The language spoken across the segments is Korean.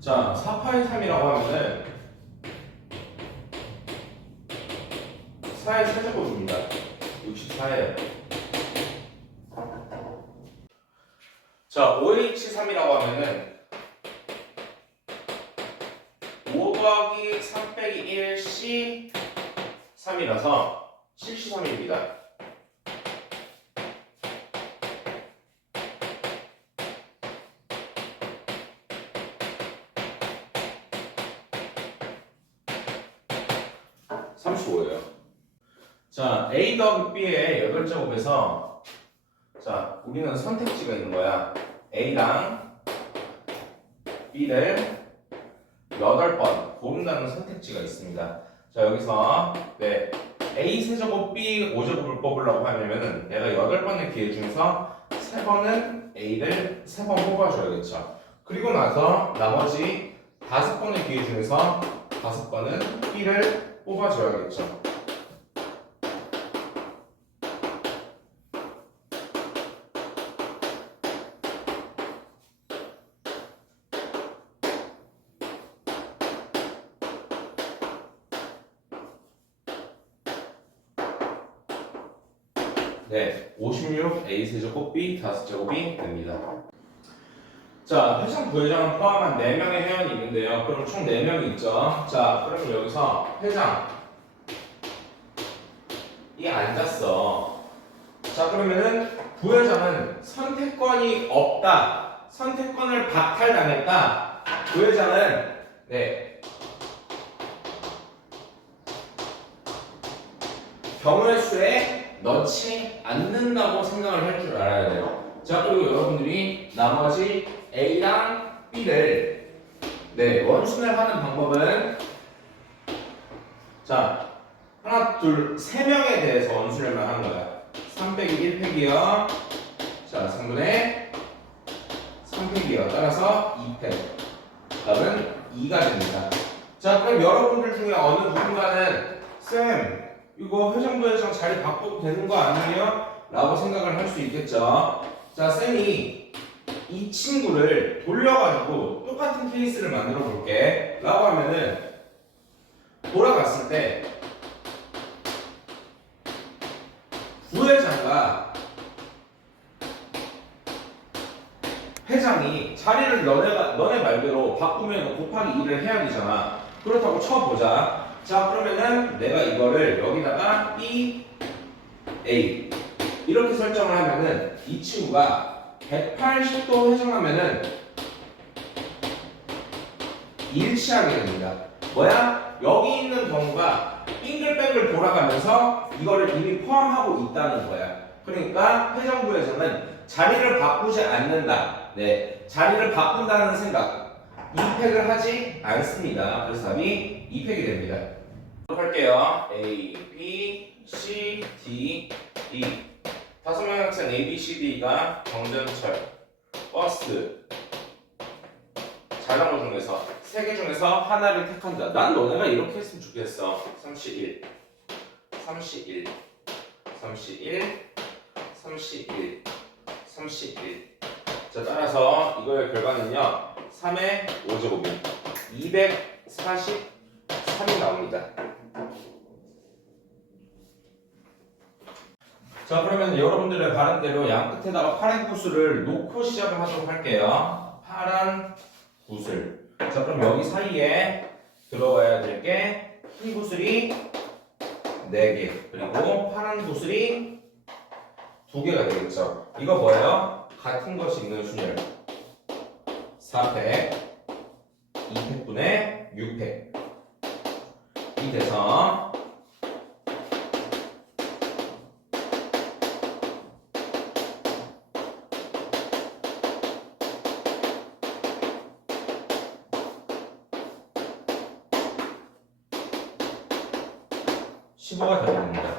자, 4파이 3이라고 하면은 4의 세제곱입니다. 64예요. 자, 5H3이라고 하면은 5 더하기 3 빼기 1C 3이라서 7C3입니다. 자, A 더하기 B의 8제곱에서 자, 우리는 선택지가 있는 거야. A랑 B를 8번 고른다는 선택지가 있습니다. 자, 여기서 네, A 세제곱 B 5제곱을 뽑으려고 하려면은 내가 8번의 기회 중에서 3번은 A를 3번 뽑아줘야겠죠. 그리고 나서 나머지 5번의 기회 중에서 5번은 B를 뽑아줘야겠죠. 네, 56 A 세제곱 B 5제곱이 됩니다. 자, 회장 부회장을 포함한 4명의 회원이 있는데요. 그럼 총 4명이 있죠. 자, 그럼 여기서 회장 이 앉았어. 자, 그러면은 부회장은 선택권이 없다. 선택권을 박탈당했다. 부회장은 네, 경우의 수에 넣지 않는다고 생각을 할 줄 알아야 돼요. 자, 그리고 여러분들이 나머지 A랑 B를 네, 원순을 하는 방법은 자, 하나, 둘, 세 명에 대해서 원순을만 하는 거야. 3 빼기 1 팩이요. 자, 3분의 3 팩이요. 따라서 2팩. 답은 2가 됩니다. 자, 그럼 여러분들 중에 어느 누군가는 쌤, 이거 회장 부회장 자리 바꿔도 되는 거 아니에요? 라고 생각을 할 수 있겠죠. 자, 쌤이 이 친구를 돌려가지고 똑같은 케이스를 만들어 볼게 라고 하면은 돌아갔을 때 부회장과 회장이 자리를 너네 말대로 바꾸면 곱하기 2를 해야 되잖아. 그렇다고 쳐보자. 자, 그러면은 내가 이거를 여기다가 B, A 이렇게 설정을 하면은 이 친구가 180도 회전하면은 일치하게 됩니다. 뭐야? 여기 있는 경우가 빙글뱅글 돌아가면서 이거를 이미 포함하고 있다는 거야. 그러니까 회전부에서는 자리를 바꾸지 않는다. 네, 자리를 바꾼다는 생각 2팩을 하지 않습니다. 그래서 답이 2팩이 됩니다. 할게요. A, B, C, D, E. 5명의 학생 A, B, C, D가 경전철, 버스 잘 나온 것 중에서 3개 중에서 하나를 택한다. 난 너네가 이렇게 했으면 좋겠어. 31, 31, 31, 31, 31. 자, 따라서 이거의 결과는요. 3의 5제곱이 243이 나옵니다. 자, 그러면 여러분들의 바람대로 양 끝에다가 파란 구슬을 놓고 시작을 하도록 할게요. 파란 구슬. 자, 그럼 여기 사이에 들어가야 될 게 흰 구슬이 4개 그리고 파란 구슬이 2개가 되겠죠. 이거 뭐예요? 같은 것이 있는 순열 4팩 2팩분의 6팩 이 돼서 가 되어집니다.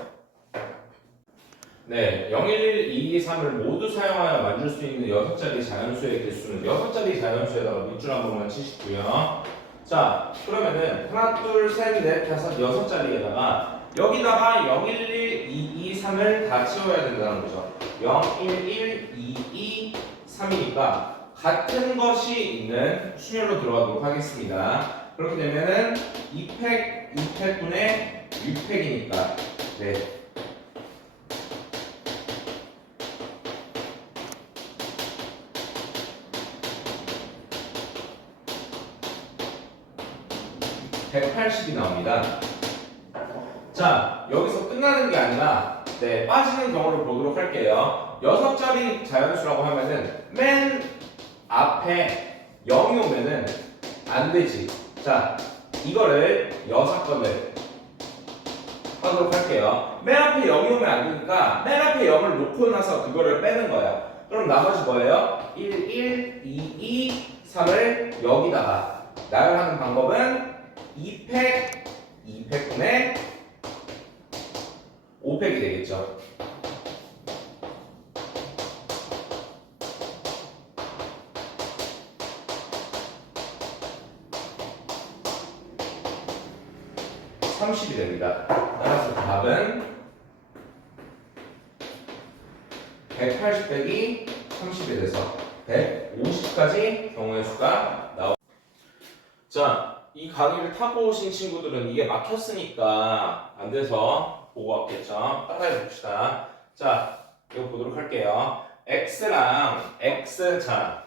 네, 0, 1, 2, 3을 모두 사용하여 만들 수 있는 6자리 자연수의 개수는 6자리 자연수에다가 밑줄 한 번만 치시고요. 자, 그러면은 하나, 둘, 셋, 넷, 다섯, 6자리에다가 여기다가 0, 1, 1, 2, 2, 3을 다 채워야 된다는 거죠. 0, 1, 1, 2, 2, 3이니까 같은 것이 있는 순열로 들어가도록 하겠습니다. 그렇게 되면은 2팩 2팩분의 6팩이니까 네. 180이 나옵니다. 자, 여기서 끝나는 게 아니라 네, 빠지는 경우를 보도록 할게요. 6자리 자연수라고 하면은 맨 앞에 0이 오면은 안 되지. 자, 이거를 6건을 하도록 할게요. 맨 앞에 0이 오면 안 되니까 맨 앞에 0을 놓고 나서 그거를 빼는 거야. 그럼 나머지 뭐예요? 1, 1, 2, 2, 3을 여기다가 나열하는 방법은 2팩, 2팩분의 5팩이 되겠죠. (30이) 됩니다. 따라서 답은 180 빼기 30이 돼서 150까지 경우의 수가 나옵니다. 자, 이 강의를 타고 오신 친구들은 이게 막혔으니까 안 돼서 보고 왔겠죠. 따라해 봅시다. 자, 이거 보도록 할게요. x랑 x, 자,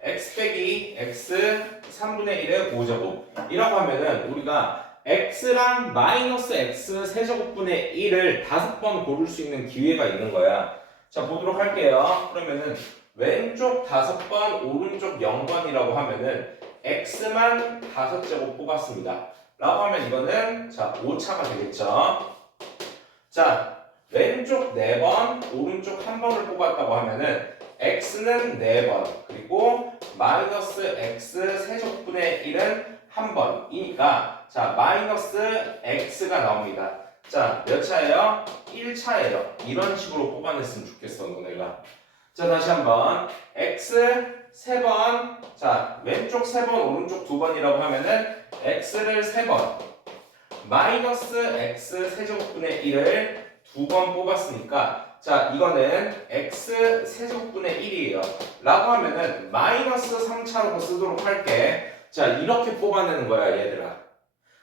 x 빼기 x 3분의 1의 5제곱 이라고 하면은 우리가 x랑 마이너스 x 세제곱분의 1을 5번 고를 수 있는 기회가 있는 거야. 자, 보도록 할게요. 그러면은 왼쪽 5번, 오른쪽 0번이라고 하면은 x만 5제곱 뽑았습니다. 라고 하면 이거는 자 5차가 되겠죠. 자, 왼쪽 4번, 오른쪽 1번을 뽑았다고 하면은 x는 4번, 그리고 마이너스 x 세제곱분의 1은 1번이니까 자 마이너스 x가 나옵니다. 자, 몇 차예요? 1차예요. 이런 식으로 뽑아냈으면 좋겠어, 너네가. 자, 다시 한번 x 3번, 자 왼쪽 3번, 오른쪽 2번이라고 하면은 x를 3번, 마이너스 x 세제곱분의 1을 2번 뽑았으니까 자 이거는 x 세제곱분의 1이에요. 라고 하면은 마이너스 3차로 쓰도록 할게. 자, 이렇게 뽑아내는 거야, 얘들아.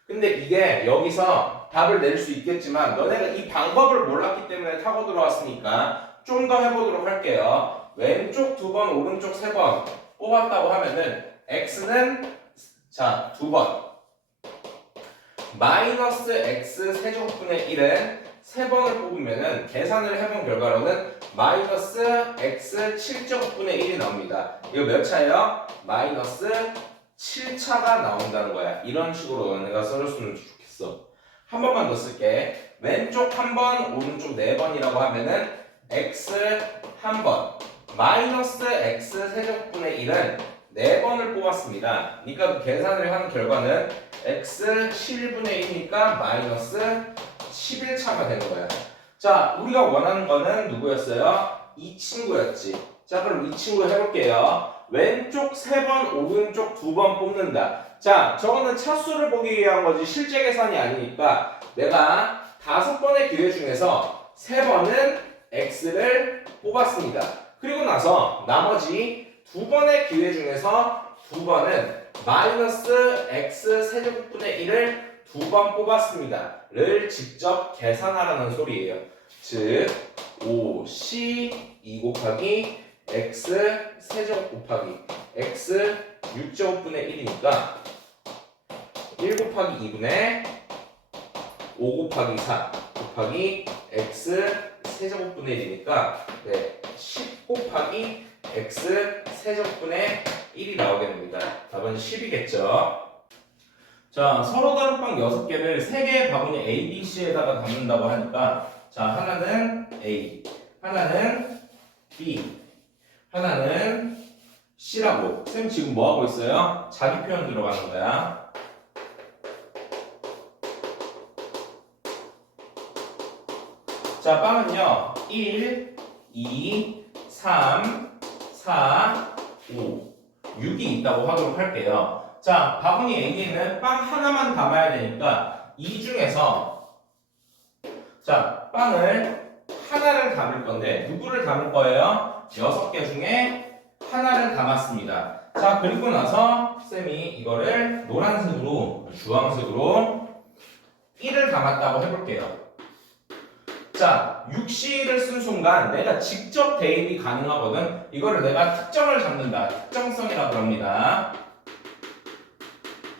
근데 이게 여기서 답을 낼 수 있겠지만 너네가 이 방법을 몰랐기 때문에 타고 들어왔으니까 좀 더 해보도록 할게요. 왼쪽 2번, 오른쪽 3번 뽑았다고 하면은 x는 자 2번, 마이너스 x 세제곱분의 1은 3번을 뽑으면은 계산을 해본 결과로는 마이너스 x 7제곱분의 1이 나옵니다. 이거 몇 차예요? 마이너스 7차가 나온다는 거야. 이런 식으로 너네가 써줬으면 좋겠어. 한 번만 더 쓸게. 왼쪽 1번, 오른쪽 4번이라고 하면은 x 1번, 마이너스 x 세제곱분의 1은 4번을 뽑았습니다. 그러니까 그 계산을 한 결과는 x 11분의 1이니까 마이너스 11차가 되는 거야. 자, 우리가 원하는 거는 누구였어요? 이 친구였지. 자, 그럼 이 친구 해볼게요. 왼쪽 3번, 오른쪽 2번 뽑는다. 자, 저거는 차수를 보기 위한 거지 실제 계산이 아니니까 내가 5번의 기회 중에서 3번은 x를 뽑았습니다. 그리고 나서 나머지 2번의 기회 중에서 2번은 마이너스 x 세제곱분의 1을 2번 뽑았습니다. 를 직접 계산하라는 소리예요. 즉 5c 2 곱하기 x 세제곱 곱하기 x 6제곱분의 1이니까 1 곱하기 2분의 5 곱하기 4 곱하기 x 세제곱분의 1이니까 네, 10 곱하기 x 세제곱분의 1이 나오게 됩니다. 답은 10이겠죠. 자, 서로 다른 빵 6개를 3개의 바구니 A, B, C에다가 담는다고 하니까 자, 하나는 A, 하나는 B, 하나는 C라고. 쌤 지금 뭐 하고 있어요? 자기 표현 들어가는 거야. 자, 빵은요 1, 2, 3, 4, 5, 6이 있다고 하도록 할게요. 자, 바구니 A에는 빵 하나만 담아야 되니까 이 중에서 자, 빵을 하나를 담을 건데 누구를 담을 거예요? 6개 중에 하나를 담았습니다. 자, 그리고 나서 쌤이 이거를 노란색으로, 주황색으로 1을 담았다고 해볼게요. 자, 6C를 쓴 순간 내가 직접 대입이 가능하거든. 이거를 내가 특정을 잡는다. 특정성이라고 합니다.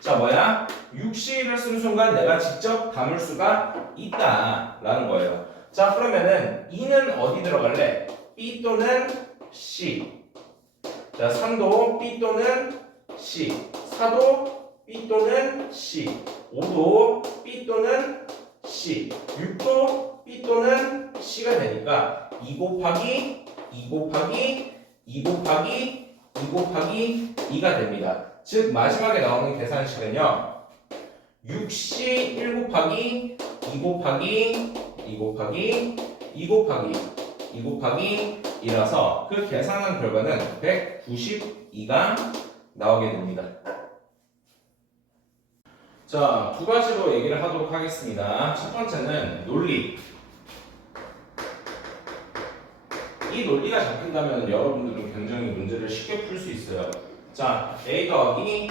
자, 뭐야? 6C를 쓴 순간 내가 직접 담을 수가 있다라는 거예요. 자, 그러면은 2는 어디 들어갈래? B 또는 C. 자, 3도 B 또는 C. 4도 B 또는 C. 5도 B 또는 C. 6도 B 또는 C가 되니까 2 곱하기 2 곱하기 2 곱하기 2 곱하기 2가 됩니다. 즉 마지막에 나오는 계산식은요. 6C 1 곱하기 2 곱하기 2 곱하기 2 곱하기 2 곱하기 2라서 그 계산한 결과는 192가 나오게 됩니다. 자, 두 가지로 얘기를 하도록 하겠습니다. 첫 번째는 논리. 이 논리가 잡힌다면 여러분들은 굉장히 문제를 쉽게 풀 수 있어요. 자, A 더하기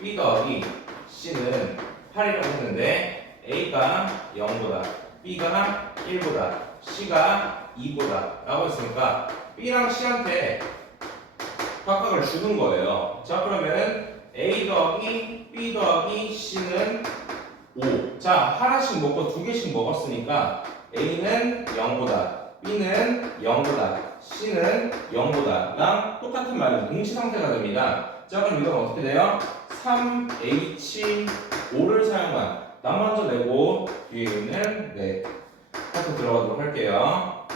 B 더하기 C는 8이라고 했는데 A가 0보다 B가 1보다 C가 2보다 라고 했으니까 B랑 C한테 각각을 주는 거예요. 자, 그러면은 A 더하기 B 더하기 C는 5. 자, 하나씩 먹고 두 개씩 먹었으니까 A는 0보다 B는 0보다 C는 0보다랑 똑같은 말은 동시상태가 됩니다. 자, 그럼 이건 어떻게 돼요? 3H5를 사용한 난 먼저 내고 뒤에 있는 네 하트 들어가도록 할게요.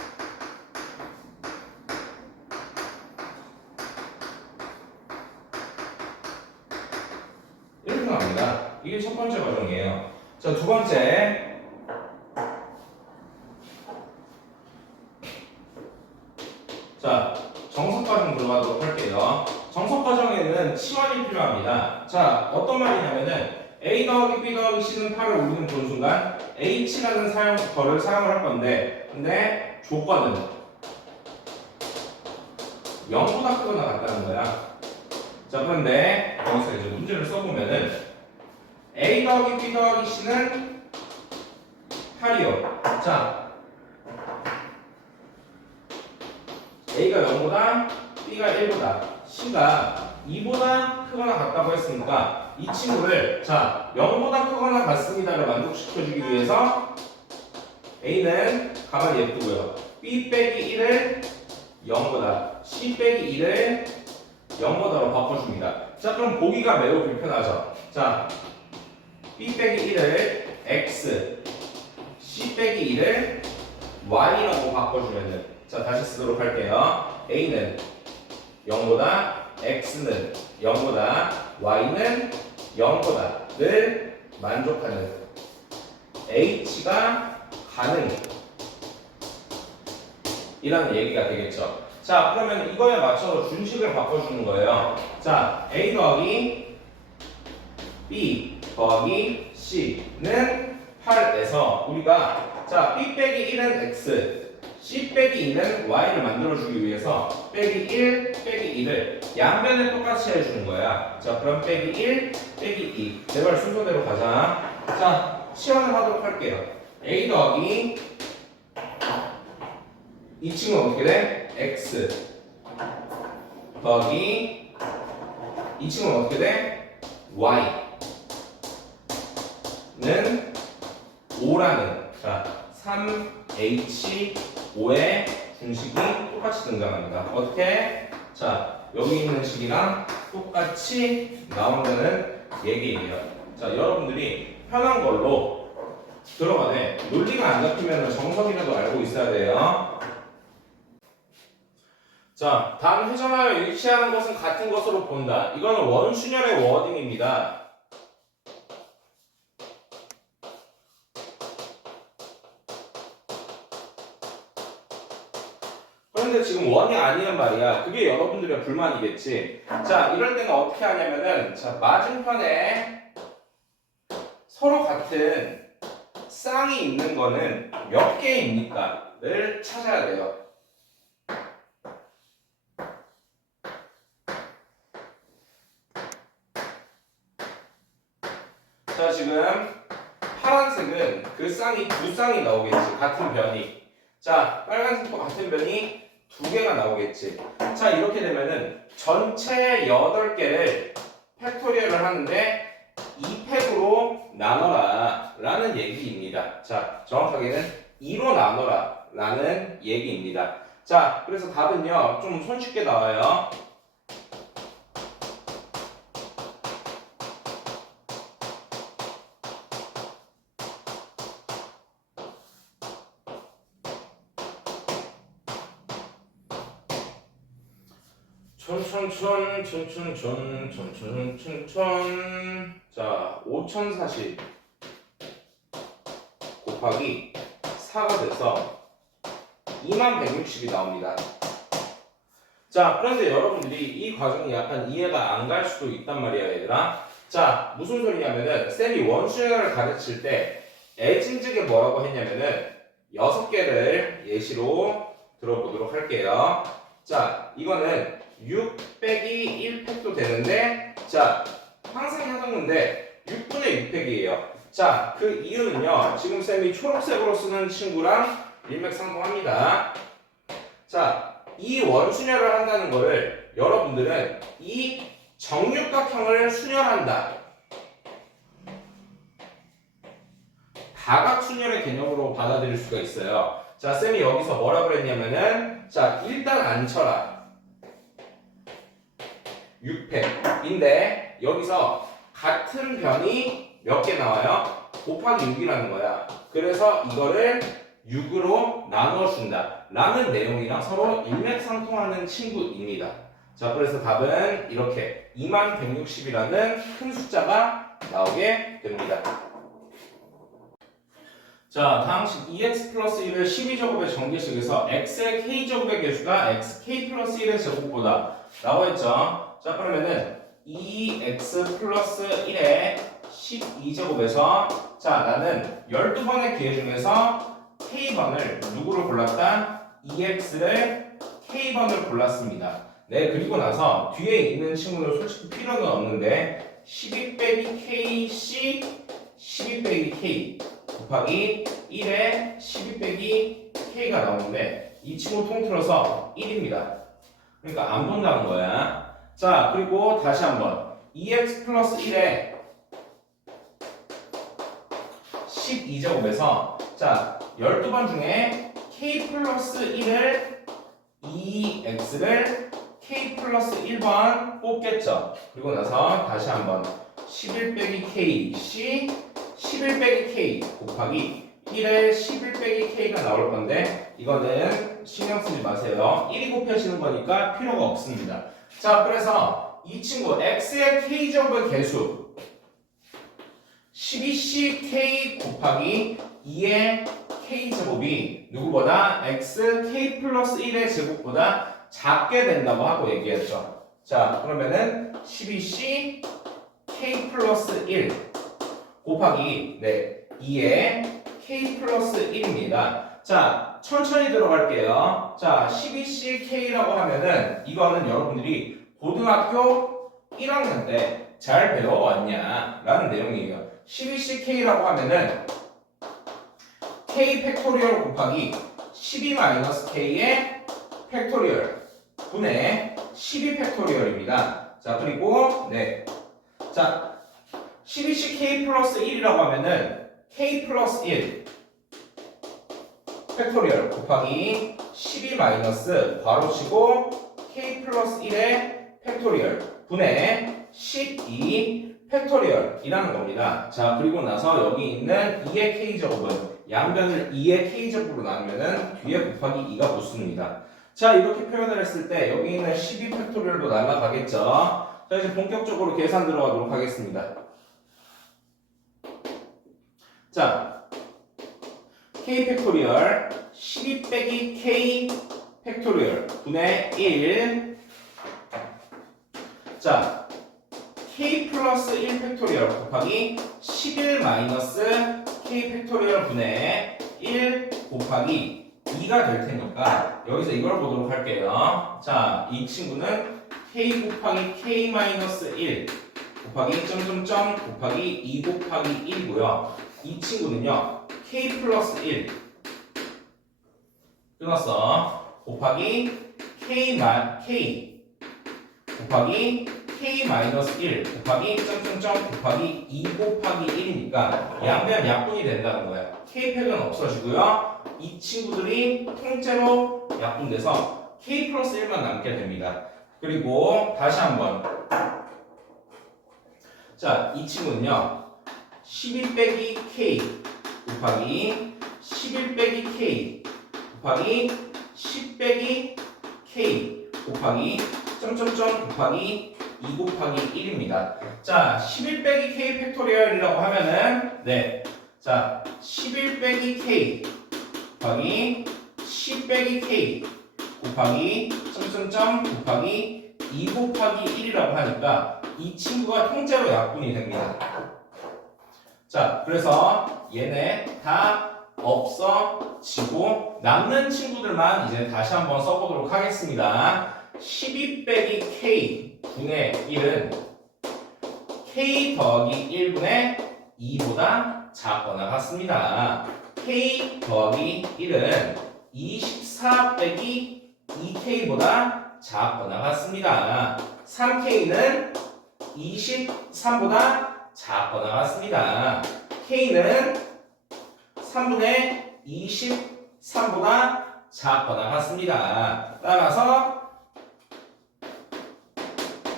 이렇게 나옵니다. 이게 첫 번째 과정이에요. 자, 두 번째. 자, 정석 과정 들어가도록 할게요. 정석 과정에는 치환이 필요합니다. 자, 어떤 말이냐면은 A 더하기 B 더하기 C는 8을 우리는 본 순간 H라는 거를 사용을 할 건데, 근데 조건은 0보다 크거나 같다는 거야. 자, 그런데 여기서 이제 문제를 써보면은 A 더하기 B 더하기 C는 8이요. 자, A가 0보다 B가 1보다 C가 2보다 크거나 같다고 했으니까 이 친구를 자 0보다 크거나 같습니다를 만족시켜주기 위해서 A는 가만히 냅두고요. B 빼기 1을 0보다 C 빼기 1을 0보다로 바꿔줍니다. 자, 그럼 보기가 매우 불편하죠. 자, B 빼기 1을 X C 빼기 1을 Y라고 바꿔주면은 자, 다시 쓰도록 할게요. A는 0보다 X는 0보다 Y는 0보다를 만족하는 H가 가능 이라는 얘기가 되겠죠. 자, 그러면 이거에 맞춰서 준식을 바꿔주는 거예요. 자, A 더하기 B 더하기 C는 8에서 우리가 자, B 빼기 1은 X C 빼기 2는 Y를 만들어주기 위해서 빼기 1, 빼기 2를 양변에 똑같이 해주는 거야. 자, 그럼 빼기 1, 빼기 2 제발 순서대로 가자. 자, 시험을 하도록 할게요. A 더하기 이 친구는 어떻게 돼? X 더하기 이 친구는 어떻게 돼? Y는 5라는 자 3H5의 준식이 똑같이 등장합니다. 어떻게? 자, 여기 있는 식이랑 똑같이 나온다는 얘기예요. 자, 여러분들이 편한 걸로 들어가네. 논리가 안 잡히면 정석이라도 알고 있어야 돼요. 자, 단 회전하여 일치하는 것은 같은 것으로 본다. 이거는 원순열의 워딩입니다. 그런데 지금 원이 아니란 말이야. 그게 여러분들의 불만이겠지. 자, 이럴 때는 어떻게 하냐면은 자, 맞은편에 서로 같은 쌍이 있는 거는 몇 개입니까?를 찾아야 돼요. 자, 지금 파란색은 그 쌍이 두 쌍이 나오겠지. 같은 변이. 자, 빨간색도 같은 변이 두 개가 나오겠지. 자, 이렇게 되면은 전체 8개를 팩토리얼을 하는데 2팩으로 나눠라 라는 얘기입니다. 자, 정확하게는 2로 나눠라 라는 얘기입니다. 자, 그래서 답은요, 좀 손쉽게 나와요. 촌촌촌촌촌촌촌촌촌. 자, 5040 곱하기 4가 돼서 2160이 나옵니다. 자, 그런데 여러분들이 이 과정이 약간 이해가 안 갈 수도 있단 말이야, 얘들아. 자, 무슨 소리냐면은 쌤이 원수열을 가르칠 때 애진즉에 뭐라고 했냐면은 6개를 예시로 들어보도록 할게요. 자, 이거는 6 빼기 1팩도 되는데, 자, 항상 하던 건데 6분의 6팩이에요. 자, 그 이유는요, 지금 쌤이 초록색으로 쓰는 친구랑 일맥상통합니다. 자, 이 원순열을 한다는 거를 여러분들은 이 정육각형을 순열한다, 다각순열의 개념으로 받아들일 수가 있어요. 자, 쌤이 여기서 뭐라 그랬냐면은, 자, 일단 안 쳐라. 6팩인데 여기서 같은 변이 몇 개 나와요? 곱하기 6이라는 거야. 그래서 이거를 6으로 나눠준다 라는 내용이랑 서로 일맥상통하는 친구입니다. 자, 그래서 답은 이렇게 2160이라는 큰 숫자가 나오게 됩니다. 자, 다음식 2x 플러스 1을 12제곱의 전개식에서 x의 k제곱의 개수가 xk 플러스 1의 제곱보다 라고 했죠. 자, 그러면은 2x 플러스 1의 12제곱에서, 자, 나는 12번의 기회 중에서 k번을 누구를 골랐다? 2x를 k번을 골랐습니다. 네, 그리고 나서 뒤에 있는 친구는 솔직히 필요는 없는데 12 빼기 kc 12 빼기 k 곱하기 1에 12 빼기 k가 나오는데 이 친구 통틀어서 1입니다. 그러니까 안 본다는 거야. 자, 그리고 다시 한번 2x 플러스 1에 12제곱에서, 자, 12번 중에 k 플러스 1을 2x를 k 플러스 1번 뽑겠죠. 그리고 나서 다시 한번 11 빼기 k c 11 빼기 k 곱하기 1에 11 빼기 k가 나올 건데 이거는 신경 쓰지 마세요. 1이 곱해지는 거니까 필요가 없습니다. 자, 그래서 이 친구 x의 k제곱의 개수 12ck 곱하기 2의 k제곱이 누구보다 x k 플러스 1의 제곱보다 작게 된다고 하고 얘기했죠. 자, 그러면은 12c k 플러스 1 곱하기 2의 k 플러스 1입니다. 자, 천천히 들어갈게요. 자, 12ck라고 하면은 이거는 여러분들이 고등학교 1학년 때 잘 배워왔냐 라는 내용이에요. 12ck라고 하면은 k 팩토리얼 곱하기 12-k의 팩토리얼 분의 12 팩토리얼입니다. 자, 그리고 자, 12ck 플러스 1이라고 하면은 k 플러스 1 팩토리얼 곱하기 12 마이너스 괄호치고 k 플러스 1의 팩토리얼 분의 12 팩토리얼이라는 겁니다. 자, 그리고 나서 여기 있는 2의 k제곱은 양변을 2의 k제곱으로 나누면은 뒤에 곱하기 2가 붙습니다. 자, 이렇게 표현을 했을 때 여기 있는 12 팩토리얼도 날아가겠죠. 자, 이제 본격적으로 계산 들어가도록 하겠습니다. 자, k 팩토리얼 12 빼기 k 팩토리얼 분의 1. 자, k 플러스 1 팩토리얼 곱하기 11 마이너스 k 팩토리얼 분의 1 곱하기 2가 될 테니까 여기서 이걸 보도록 할게요. 자, 이 친구는 k 곱하기 k 마이너스 1 곱하기 점점점 곱하기 2 곱하기 1이고요. 이 친구는요. k 플러스 1 끊었어. 곱하기 k 곱하기 k 마이너스 1 곱하기 점점점 곱하기 2 곱하기 1이니까 양변 약분이 된다는 거예요. k팩은 없어지고요. 이 친구들이 통째로 약분돼서 k 플러스 1만 남게 됩니다. 그리고 다시 한번 자, 이 친구는요 11 빼기 k 곱하기 11 빼기 k 곱하기 10 빼기 k 곱하기 점점점 곱하기 2 곱하기 1입니다. 자, 11 빼기 k 팩토리얼이라고 하면은 네, 자 11 빼기 k 곱하기 10 빼기 k 곱하기 점점점 곱하기 2 곱하기 1이라고 하니까 이 친구가 통째로 약분이 됩니다. 자, 그래서 얘네 다 없어지고 남는 친구들만 이제 다시 한번 써보도록 하겠습니다. 12 빼기 k 분의 1은 k 더하기 1분의 2보다 작거나 같습니다. k 더하기 1은 24 빼기 2k보다 작거나 같습니다. 3k는 23보다 작거나 같습니다. k는 3분의 23보다 작거나 같습니다. 따라서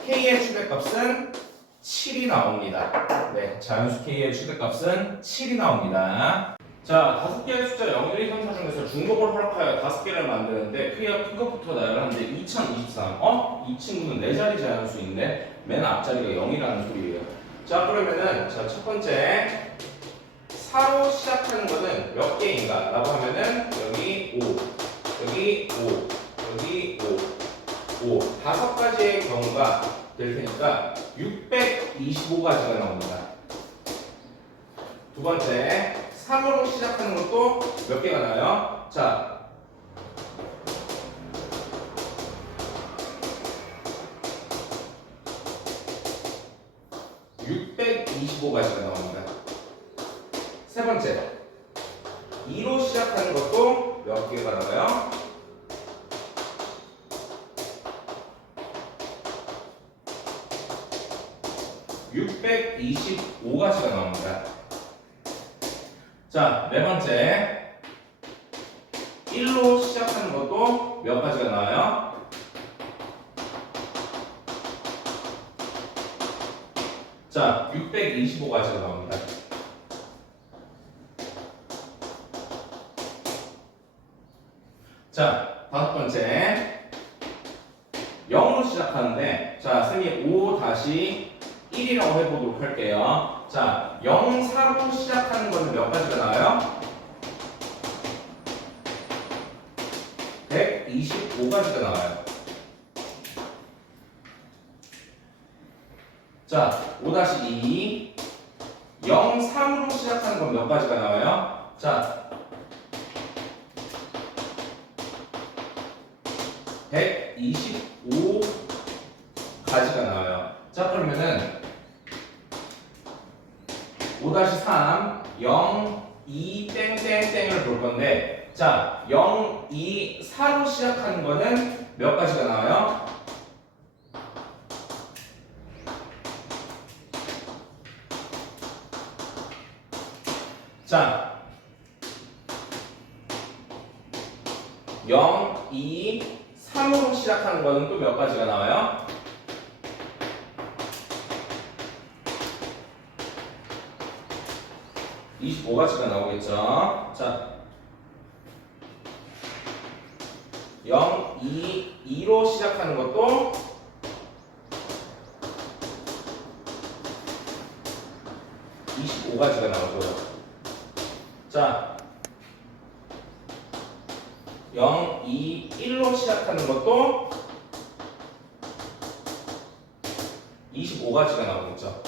k의 최대값은 7이 나옵니다. 네, 자연수 k의 최대값은 7이 나옵니다. 자, 5개의 숫자 0, 1, 2, 3, 4 중에서 중복을 허락하여 5개를 만드는데 크기가 큰 것부터 나열하는데 2023. 이 친구는 4자리 자연수인데 맨 앞자리가 0이라는 소리예요. 자, 그러면은 자, 첫 번째 4로 시작하는 거는 몇 개인가? 라고 하면은 여기 5, 여기 5, 여기 5, 5가지의 경우가 될 테니까 625가지가 나옵니다. 두 번째 3으로 시작하는 것도 몇 개가 나요? 자, (625가지가) 나옵니다. 세 번째 2로 시작하는 것도 몇 개가 나와요? (625가지가) 나옵니다. 자, 네 번째 1로 시작하는 것도 몇 가지가 나와요? 자, 625가지가 나옵니다. 자, 다섯 번째 0으로 시작하는데 자, 쌤이 5-1이라고 해보도록 할게요. 자, 0, 4로 시작하는 거는 몇 가지가 나와요? 125가지가 나와요. 자, 5-2 0, 3으로 시작하는 건 몇 가지가 나와요? 자, 125가지가 나와요. 자, 그러면은 5-3 0, 2 땡땡땡을 볼 건데 자, 0, 2, 4로 시작하는 거는 몇 가지가 나와요? 자, 0, 2, 3으로 시작하는 거는 또 몇 가지가 나와요? (25가지가) 나오겠죠. 자, 0, 2, 2로 시작하는 것도 (25가지가) 나오고요. 자, 0, 2, 1로 시작하는 것도 25가지가 나오겠죠.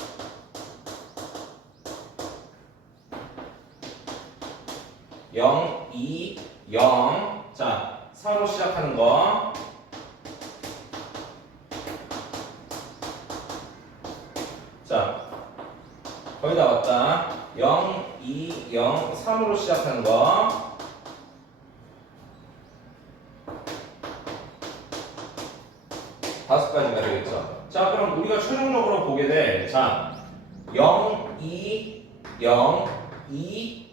(0, 2, 0) 자, 4로 시작하는 거 자, 거의 다 왔다. 0, 2, 0, 3으로 시작하는 거. 다섯 가지가 되겠죠. 자, 그럼 우리가 최종적으로 보게 될, 자, 0, 2, 0, 2,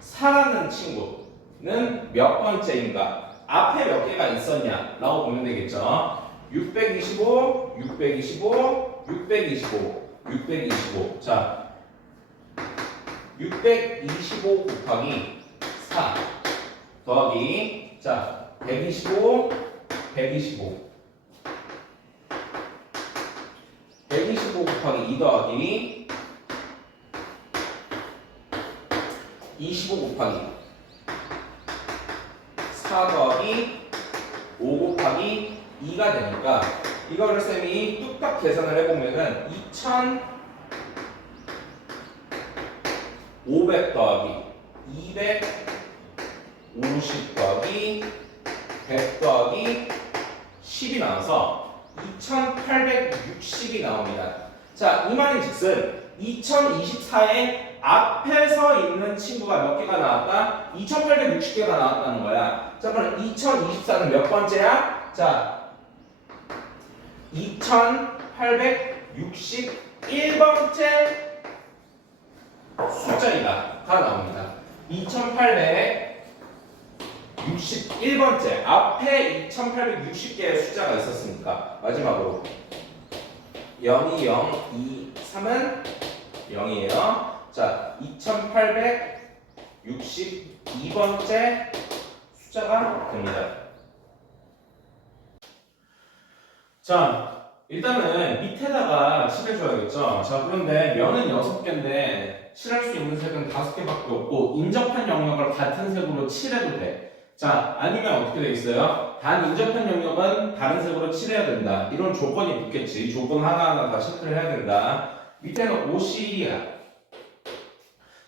4라는 친구는 몇 번째인가? 앞에 몇 개가 있었냐? 라고 보면 되겠죠. 625, 625, 625, 625. 자, 625 곱하기 4 더하기, 자, 125, 125. 125 곱하기 2 더하기 25 곱하기 4 더하기 5 곱하기 2가 되니까 이거를 쌤이 뚝딱 계산을 해보면은 2500 더하기 250 더하기 100 더하기 10이 나와서 2860이 나옵니다. 자, 이 말인즉슨 2024에 앞에서 있는 친구가 몇 개가 나왔다? 2860개가 나왔다는 거야. 자, 그럼 2024는 몇 번째야? 자, 2861번째 숫자이다. 다 나옵니다. 2861번째. 앞에 2860개의 숫자가 있었으니까. 마지막으로 0이 0, 2, 3은 0이에요. 자, 2862번째 숫자가 됩니다. 자, 일단은 밑에다가 칠해줘야겠죠. 자, 그런데 면은 6개인데 칠할 수 있는 색은 5개밖에 없고 인접한 영역을 같은 색으로 칠해도 돼. 자, 아니면 어떻게 되겠어요? 단 인접한 영역은 다른 색으로 칠해야 된다. 이런 조건이 붙겠지. 조건 하나하나 다 체크를 해야 된다. 밑에는 OC야.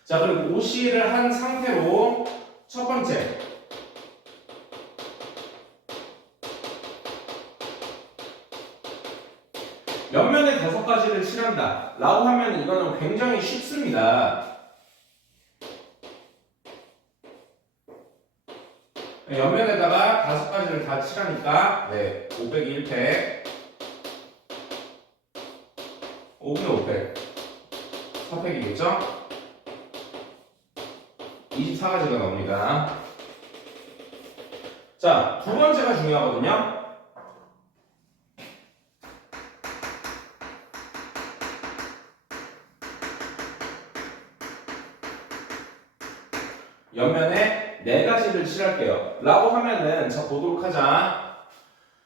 자, 그럼 OC를 한 상태로 첫 번째 옆면에 5가지를 칠한다 라고 하면 이거는 굉장히 쉽습니다. 옆면에다가 5가지를 다 칠하니까 5 빼기 1 100 5분의 500 4팩이겠죠? 24가지가 나옵니다. 자, 두 번째가 중요하거든요. 옆면에 4가지를 칠할게요. 라고 하면은, 자, 보도록 하자.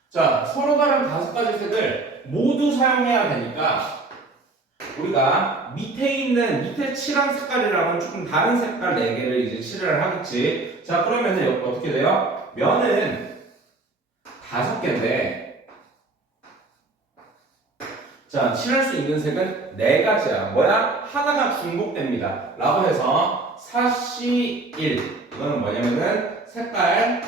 자, 서로 다른 5가지 색을 모두 사용해야 되니까, 우리가 밑에 칠한 색깔이랑은 조금 다른 색깔 4개를 이제 칠을 하겠지. 자, 그러면은 어떻게 돼요? 면은 5개인데, 자, 칠할 수 있는 색은 4가지야. 뭐야? 하나가 중복됩니다. 라고 해서 4C1. 이거는 뭐냐면은 색깔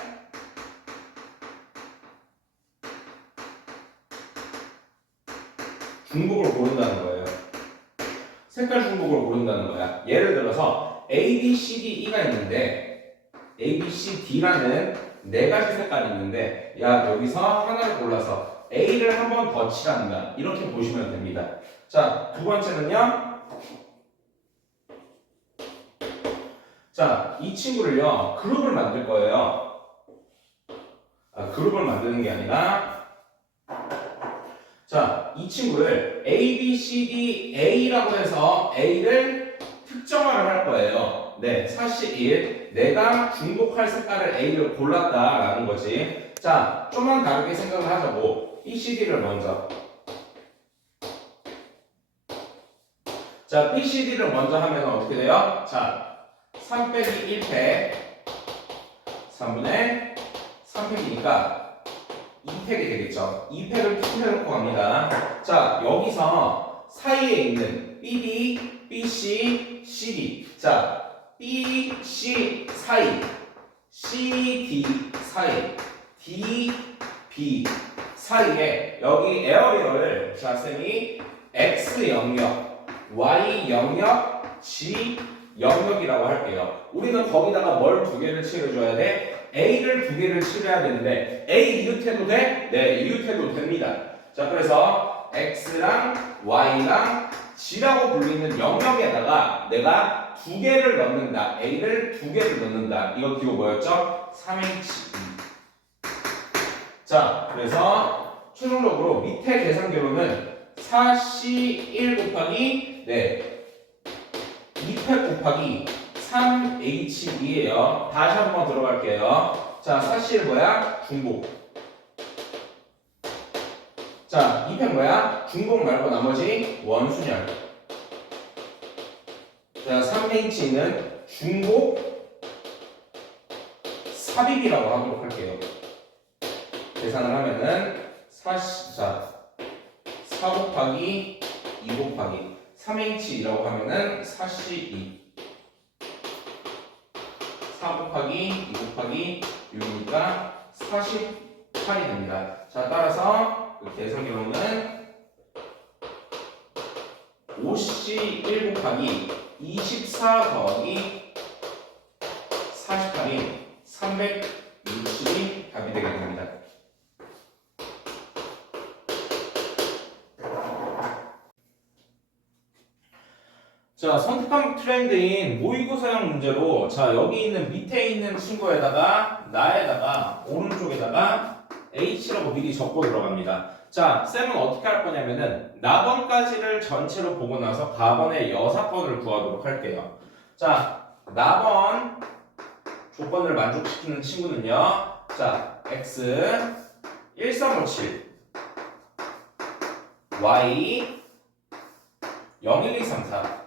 중복을 고른다는 거예요. 색깔 중복을 고른다는 거야. 예를 들어서 A, B, C, D, E가 있는데 A, B, C, D라는 4가지 색깔이 있는데 야, 여기서 하나를 골라서 A를 한 번 더 칠한다. 이렇게 보시면 됩니다. 자, 두 번째는요. 자, 이 친구를요. 그룹을 만들 거예요. 그룹을 만드는 게 아니라 자, 이 친구를 A, B, C, D, A라고 해서 A를 특정화를 할 거예요. 네, 사실 1. 내가 중복할 색깔을 A를 골랐다라는 거지. 자, 좀만 다르게 생각을 하자고. B, C, D를 먼저. 자, B, C, D를 먼저 하면 어떻게 돼요? 자, 3 빼기 1팩 3분의 3팩이니까 2팩이 되겠죠. 2팩을 툭해놓고 갑니다. 자, 여기서 사이에 있는 BD, BC, CD. 자, BC 사이, CD 사이, DB 사이에 여기 에어리어를 자, 쌤이 X 영역, Y 영역, G 영역이라고 할게요. 우리는 거기다가 뭘 두 개를 칠해줘야 돼? A를 두 개를 칠해야 되는데 A 이웃해도 돼? 네, 이웃해도 됩니다. 자, 그래서 X랑 Y랑 G라고 불리는 영역에다가 내가 두 개를 넣는다. A를 두 개를 넣는다. 이거 기호 뭐였죠? 3H. 자, 그래서 최종적으로 밑에 계산기로는 4C1 곱하기 2팩 곱하기 3H2예요. 다시 한번 들어갈게요. 자, 4C1 뭐야? 중복. 자, 2팩 뭐야? 중복 말고 나머지 원순열. 자, 3H는 중복 삽입이라고 하도록 할게요. 계산을 하면은 4 곱하기 2 곱하기 3H라고 하면은 4C2 4 곱하기 2 곱하기 6이니까 48이 됩니다. 자, 따라서 그 계산기로는 5C1 곱하기 24 더하기 48이 360이 답이 되게 됩니다. 자, 선택한 트렌드인 모의고사형 문제로 자, 여기 있는 밑에 있는 친구에다가 나에다가 오른쪽에다가 H라고 미리 적고 들어갑니다. 자, 쌤은 어떻게 할 거냐면은 나번까지를 전체로 보고 나서 가번의 여사건을 구하도록 할게요. 자, 나번 조건을 만족시키는 친구는요. 자, X 1357 Y 01234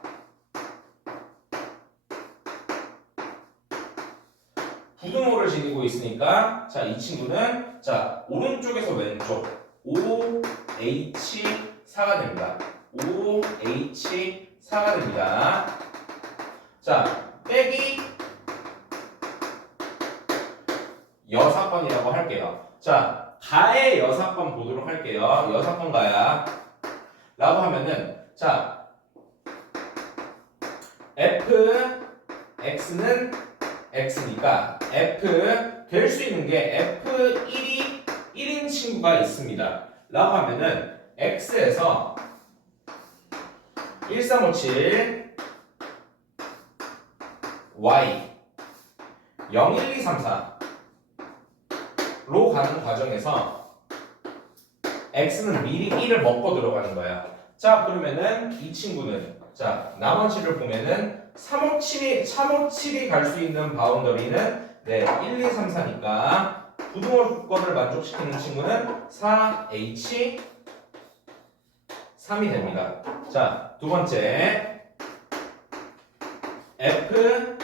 부등호를 지니고 있으니까 자, 이 친구는 자, 오른쪽에서 왼쪽 OH4가 됩니다. OH4가 됩니다. 자, 빼기 여사건이라고 할게요. 자, 가의 여사건 보도록 할게요. 여사건 가야 라고 하면은 자, Fx는 X니까 F 될 수 있는 게 F1이 1인 친구가 있습니다. 라고 하면은 X에서 1357 Y 01234 로 가는 과정에서 X는 미리 1을 먹고 들어가는 거야. 자, 그러면은 이 친구는 자, 나머지를 보면은 357이 갈 수 있는 바운더리는 1, 2, 3, 4니까 부등호 조건을 만족시키는 친구는 4H 3이 됩니다. 자, 두 번째 F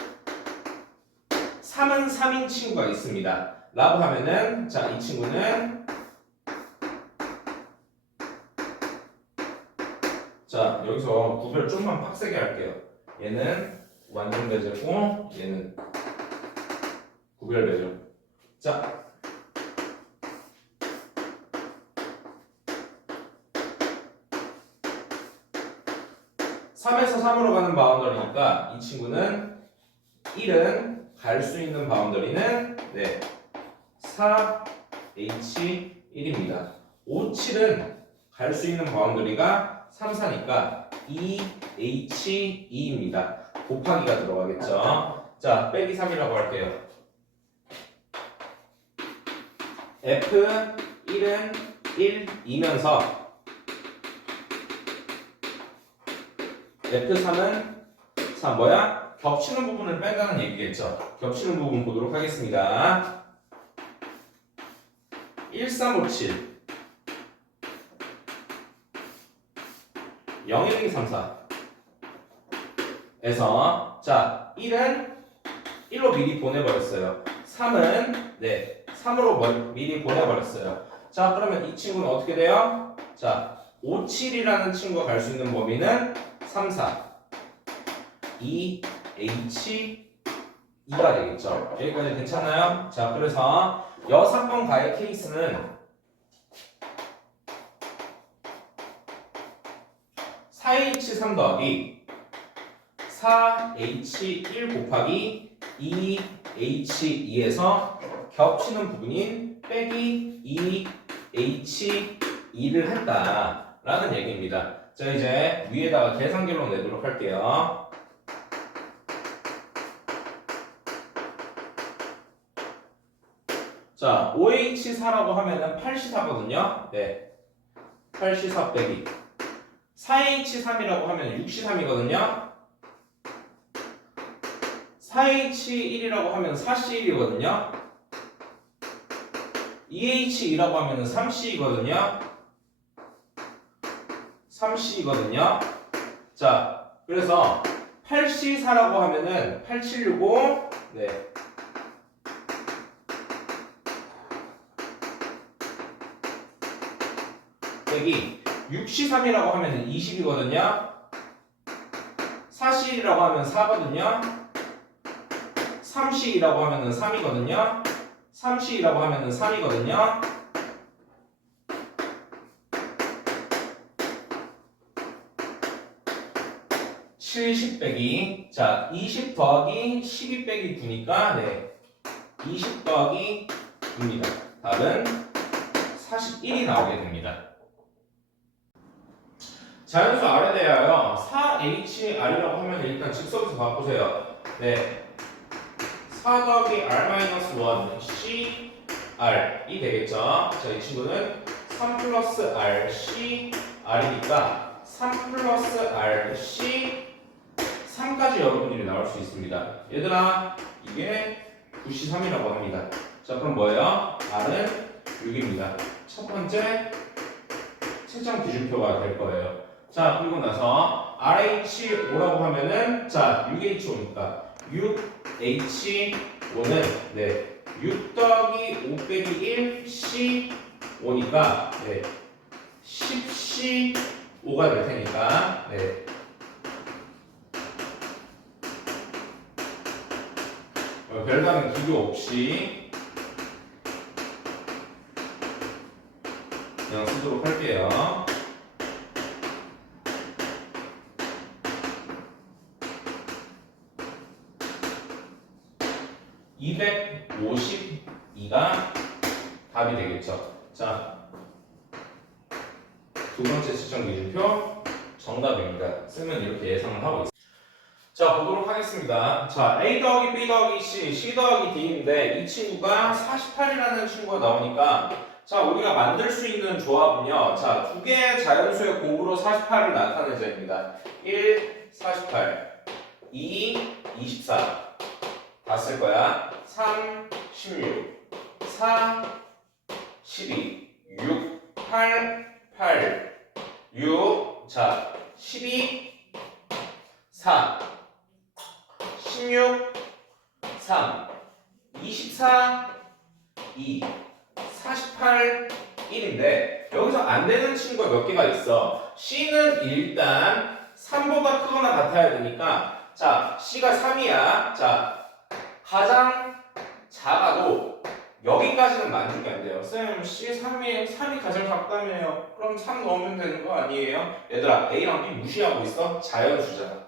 3은 3인 친구가 있습니다. 라고 하면은 자, 이 친구는 자, 여기서 구별 좀만 빡세게 할게요. 얘는 완전 배제고 얘는 구별 배제. 자, 3에서 3으로 가는 바운더리니까 이 친구는 1은 갈 수 있는 바운더리는 4H1입니다. 5, 7은 갈 수 있는 바운더리가 3, 4니까 2H2입니다. 곱하기가 들어가겠죠. 자, 빼기 3이라고 할게요. F1은 1이면서 F3은 3 뭐야? 겹치는 부분을 뺀다는 얘기겠죠. 겹치는 부분 보도록 하겠습니다. 1357 01234 에서 자, 1은 1로 미리 보내버렸어요. 3은 3으로 미리 보내버렸어요. 자, 그러면 이 친구는 어떻게 돼요? 자, 5, 7이라는 친구가 갈 수 있는 범위는 3, 4 2, H 2가 되겠죠. 여기까지 괜찮나요? 자, 그래서 여사건 가의 케이스는 4H 4H3 더하기 4H1 곱하기 2H2에서 겹치는 부분인 빼기 2H2를 했다라는 얘기입니다. 자, 이제 위에다가 계산결론 내도록 할게요. 자, 5H4라고 하면은 8C4거든요. 네. 8C4 빼기 4H3이라고 하면 6C3이거든요. 4H1이라고 하면 4C1이거든요. 2H2라고 하면 3C이거든요. 3C이거든요. 자, 그래서 8C4라고 하면은 8765, 네. 빼기 6C3이라고 하면은 20이거든요. 4C1이라고 하면 4거든요. 3C라고 하면은 3이거든요. 3C라고 하면은 3이거든요. (70) 빼기 자 20 더하기 12 빼기 9니까 네 20 더하기 9입니다. 답은 41이 나오게 됩니다. 자연수 R에 대하여 4HR이라고 하면 일단 즉석에서 바꾸세요. 네. 4 더하기 R-1 CR이 되겠죠. 자, 이 친구는 3 플러스 R CR이니까 3 플러스 R C 3까지 여러분들이 나올 수 있습니다. 얘들아, 이게 9C3이라고 합니다. 자, 그럼 뭐예요? R은 6입니다. 첫 번째 채점 기준표가 될 거예요. 자, 그리고 나서 RH5라고 하면은 자, 6H5니까 6H5는 네, 6 더하기 5 빼기 1 C5니까 네, 10C5가 될 테니까 네. 별다른 기교 없이 그냥 쓰도록 할게요. (252가) 답이 되겠죠. 자, 두 번째 측정 기준표 정답입니다. 쓰면 이렇게 예상을 하고 있습니다. 자, 보도록 하겠습니다. 자, A 더하기 B 더하기 C, C 더하기 D인데 이 친구가 48이라는 친구가 나오니까 자, 우리가 만들 수 있는 조합은요. 자, 두 개의 자연수의 곱으로 48을 나타내자입니다. 1, 48, 2, 24 다 쓸 거야. 3, 16, 4, 12, 6, 8, 8, 6, 자, 12, 4, 16, 3, 24, 2, 48, 1인데 여기서 안 되는 친구가 몇 개가 있어. C는 일단 3보다 크거나 같아야 되니까 자, C가 3이야. 자, 가장 작아도 여기까지는 만족이 안 돼요. 쌤, C 3이 가장 작다며요. 그럼 3 넣으면 되는 거 아니에요? 얘들아, A랑 B 무시하고 있어? 자연수잖아.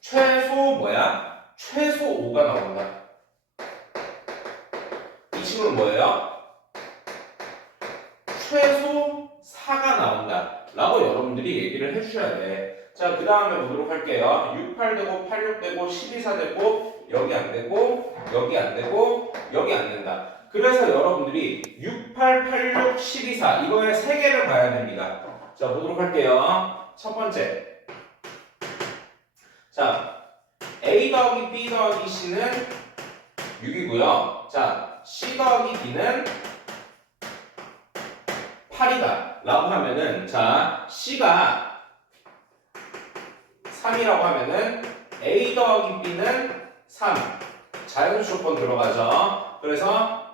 최소 뭐야? 최소 5가 나온다. 이 친구는 뭐예요? 최소 4가 나온다 라고 여러분들이 얘기를 해주셔야 돼. 자, 그 다음에 보도록 할게요. 6, 8 되고 8, 6 되고 12, 4 되고 여기 안 되고 여기 안 되고 여기 안 된다. 그래서 여러분들이 6, 8, 8, 6, 12, 4 이거의 3개를 봐야 됩니다. 자, 보도록 할게요. 첫 번째, 자, A 더하기 B 더하기 C는 6이고요. 자, C 더하기 D는 8이다 라고 하면은 자, C가 3이라고 하면은 A 더하기 B는 3 자연수 조건 들어가죠. 그래서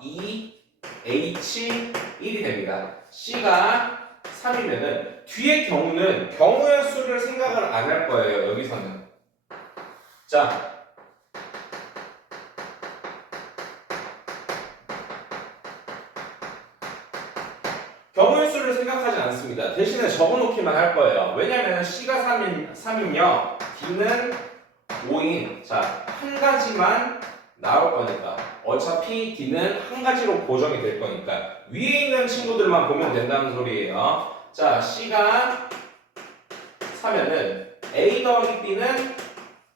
2H1이 됩니다. C가 3이면은 뒤의 경우는 경우의 수를 생각을 안 할 거예요. 여기서는 자, 경우의 수를 생각하지 않습니다. 대신에 적어놓기만 할 거예요. 왜냐면 C가 3이며 D는 5인 자, 한 가지만 나올 거니까 어차피 D는 한 가지로 고정이 될 거니까 위에 있는 친구들만 보면 된다는 소리예요. 자, C가 3면은 A 더하기 B는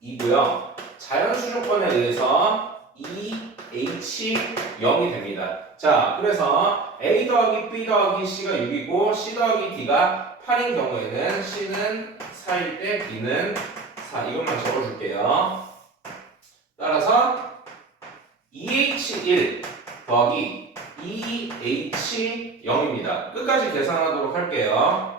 2고요. 자연수 조건에 의해서 H 0이 됩니다. 자, 그래서 A 더하기 B 더하기 C가 6이고 C 더하기 D가 8인 경우에는 C는 4일 때 D는 4. 이것만 적어줄게요. 따라서 2H1 더하기 2H0입니다. 끝까지 계산하도록 할게요.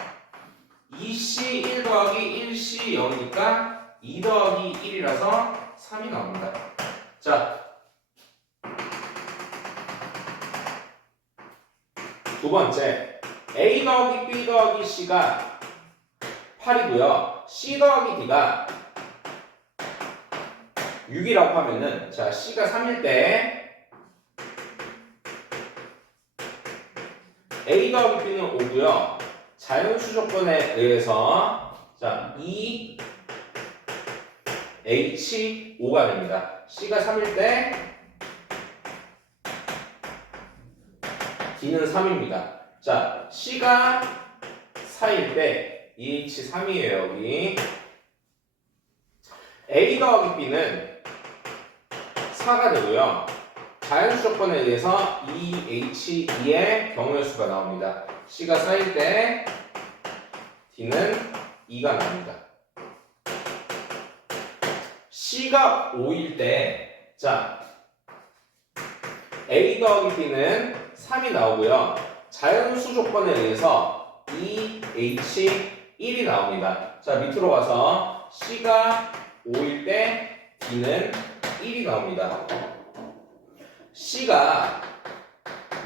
2C1 더하기 1C 0이니까 2 더하기 1이라서 3이 나옵니다. 자, 두 번째, A 더하기 B 더하기 C가 8이고요. C 더하기 D가 6이라고 하면은, 자, C가 3일 때 A 더하기 B는 5고요. 자연수 조건에 의해서, 자, 2H5가 됩니다. C가 3일 때 D는 3입니다. 자, C가 4일 때 2H3이에요, 여기. A 더하기 B는 4가 되고요. 자연수 조건에 의해서 2H2의 경우의 수가 나옵니다. C가 4일 때 D는 2가 나옵니다. C가 5일 때, 자, A 더하기 B는 3이 나오고요. 자연수 조건에 의해서 2H1이 나옵니다. 자, 밑으로 가서 C가 5일 때 D는 1이 나옵니다. C가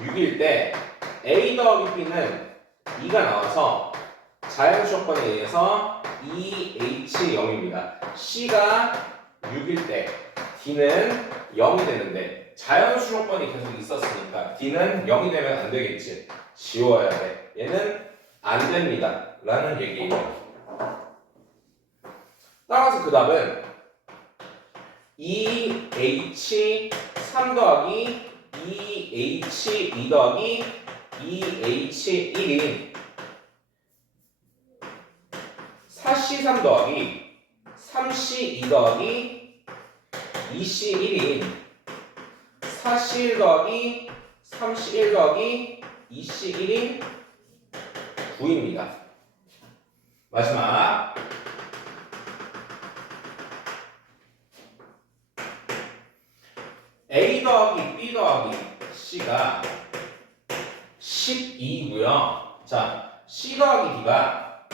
6일 때 A 더하기 B는 2가 나와서 자연수 조건에 의해서 2H0입니다. C가 6일 때 D는 0이 되는데 자연수 조건이 계속 있었으니까 D는 0이 되면 안 되겠지. 지워야 돼. 얘는 안 됩니다. 라는 얘기예요. 따라서 그 답은 2H3 더하기 2H2 더하기 2H1인 4C3 더하기 3C2 더하기 2C1인 4C1 더하기 3C1 더하기 2C1인 9입니다. 마지막 A 더하기 B 더하기 C가 12이고요. 자, C 더하기 D가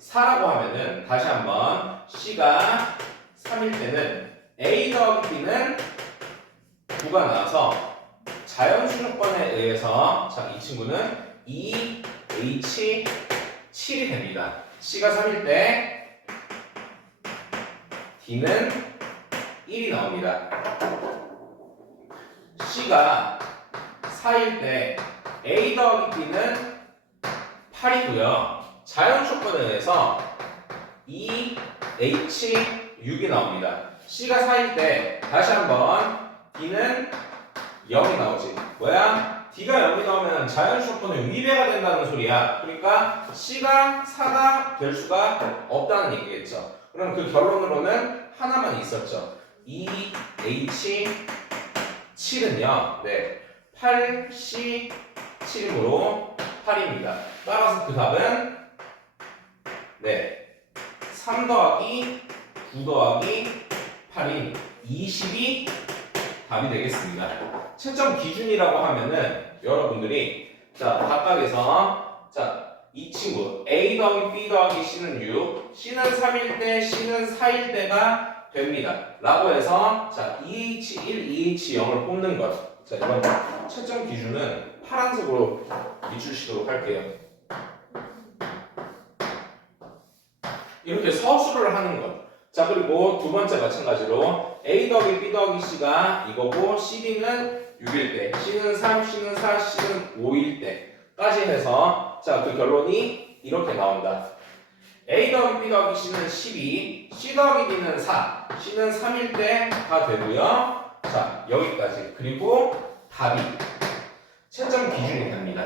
4라고 하면은 다시 한번 C가 3일 때는 A 더하기 B는 9가 나와서 자연수 조건에 의해서 자, 이 친구는 2H7이 됩니다. C가 3일 때 D는 1이 나옵니다. C가 4일 때 A 더하기 B는 8이고요. 자연수 조건에 의해서 2H6이 나옵니다. C가 4일 때 다시 한번 D는 0이 나오지. 뭐야? D가 0이 나오면 자연수 조건에 위배가 된다는 소리야. 그러니까 C가 4가 될 수가 없다는 얘기겠죠. 그럼 그 결론으로는 하나만 있었죠. 2H7은요. 네. 8C7이므로 8입니다. 따라서 그 답은 네. 3 더하기 9 더하기 8인 20이 답이 되겠습니다. 채점 기준이라고 하면은 여러분들이 자, 각각에서 자, 이 친구 A 더하기 B 더하기 C는 6, C는 3일 때, C는 4일 때가 됩니다. 라고 해서 자, 2H1, 2H0을 뽑는 것. 자, 이런 채점 기준은 파란색으로 비추시도록 할게요. 이렇게 서술을 하는 것. 자, 그리고 두 번째 마찬가지로 A 더하기 B 더하기 C가 이거고 CD는 6일 때, C는 3, C는 4, C는 5일 때까지 해서 자, 그 결론이 이렇게 나온다. A 더하기 B 더하기 C는 12, C 더하기 D는 4, C는 3일 때 다 되고요. 자, 여기까지. 그리고 답이 채점 기준이 됩니다.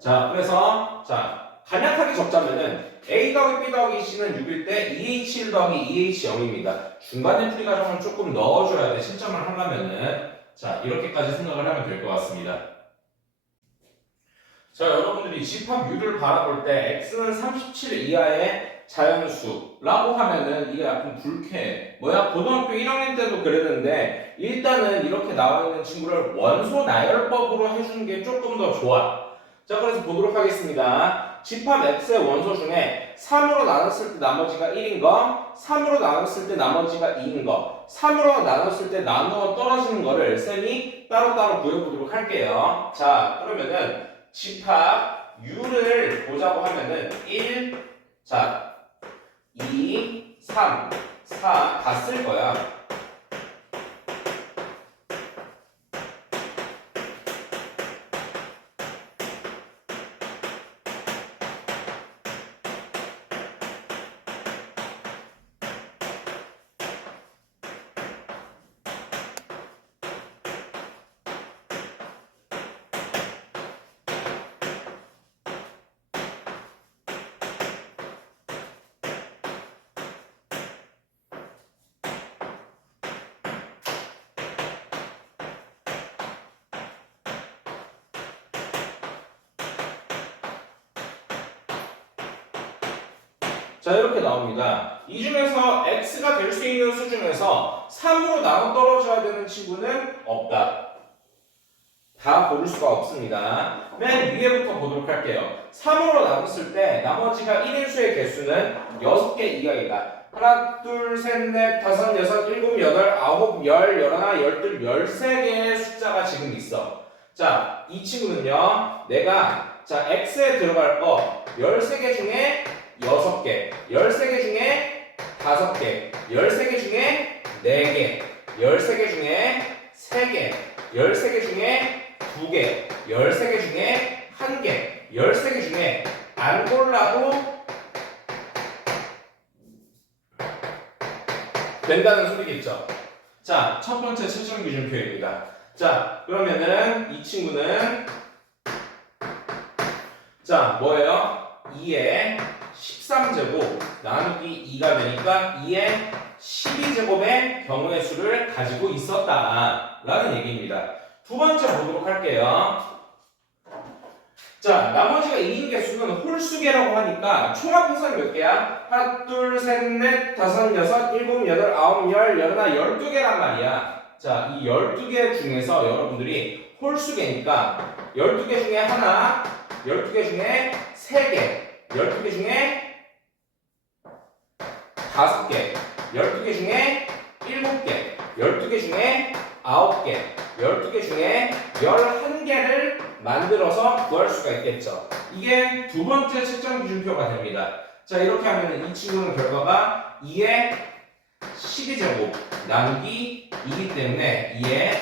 자, 그래서 자, 간략하게 적자면은 A 더하기 B 더하기 C는 6일 때 2H1 더하기 2H0입니다. 중간에 풀이 과정을 조금 넣어줘야 돼. 채점을 하려면은 자, 이렇게까지 생각을 하면 될 것 같습니다. 자, 여러분들이 집합유를 바라볼 때 x는 37 이하의 자연수라고 하면은 이게 약간 불쾌해. 뭐야, 고등학교 1학년 때도 그랬는데 일단은 이렇게 나와 있는 친구를 원소 나열법으로 해주는 게 조금 더 좋아. 자, 그래서 보도록 하겠습니다. 집합 x의 원소 중에 3으로 나눴을 때 나머지가 1인 거, 3으로 나눴을 때 나머지가 2인 거, 3으로 나눴을 때 나누어 떨어지는 거를 쌤이 따로따로 구해보도록 할게요. 자, 그러면은 집합 U를 보자고 하면은 1, 자, 2, 3, 4 다 쓸 거야. 자, 이렇게 나옵니다. 이 중에서 x가 될 수 있는 수 중에서 3으로 나눠 떨어져야 되는 친구는 없다. 다 고를 수가 없습니다. 맨 위에부터 보도록 할게요. 3으로 나눴을 때 나머지가 1인 수의 개수는 6개 이하이다. 하나, 둘, 셋, 넷, 다섯, 여섯, 일곱, 여덟, 아홉, 열, 열하나, 열둘, 13개의 숫자가 지금 있어. 자, 이 친구는요, 내가 자 x에 들어갈 거 13개 중에 6개, 13개 중에 5개, 13개 중에 4개, 13개 중에 3개, 13개 중에 2개, 13개 중에 1개, 13개 중에 안 골라도 된다는 소리겠죠. 자, 첫 번째 채점 기준표입니다. 자, 그러면은 이 친구는 자, 뭐예요? 2에 13제곱 나누기 2가 되니까 2에 12제곱의 경우의 수를 가지고 있었다 라는 얘기입니다. 두 번째 보도록 할게요. 자, 나머지가 2인 개수는 홀수계라고 하니까 총합해서는 몇 개야? 하나, 둘, 셋, 넷, 다섯, 여섯, 일곱, 여덟, 아홉, 열, 열하나, 12개란 말이야. 자, 이 12개 중에서 여러분들이 홀수계니까 12개 중에 하나, 12개 중에 3개, 12개 중에 5개, 12개 중에 7개, 12개 중에 9개, 12개 중에 11개를 만들어서 구할 수가 있겠죠. 이게 두 번째 채점 기준표가 됩니다. 자, 이렇게 하면 이 친구는 결과가 2의 12제곱 나누기 2이기 때문에 2의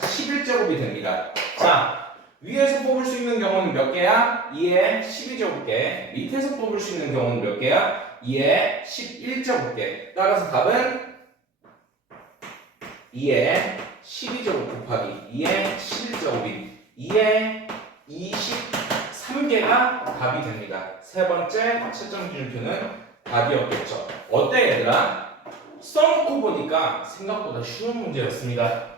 11제곱이 됩니다. 자, 위에서 뽑을 수 있는 경우는 몇 개야? 2의 12제곱개. 밑에서 뽑을 수 있는 경우는 몇 개야? 2의 11제곱개. 따라서 답은 2의 12제곱 곱하기 2의 11제곱이 2의 23개가 답이 됩니다. 세 번째 채점 기준표는 답이었겠죠. 어때 얘들아? 써놓고 보니까 생각보다 쉬운 문제였습니다.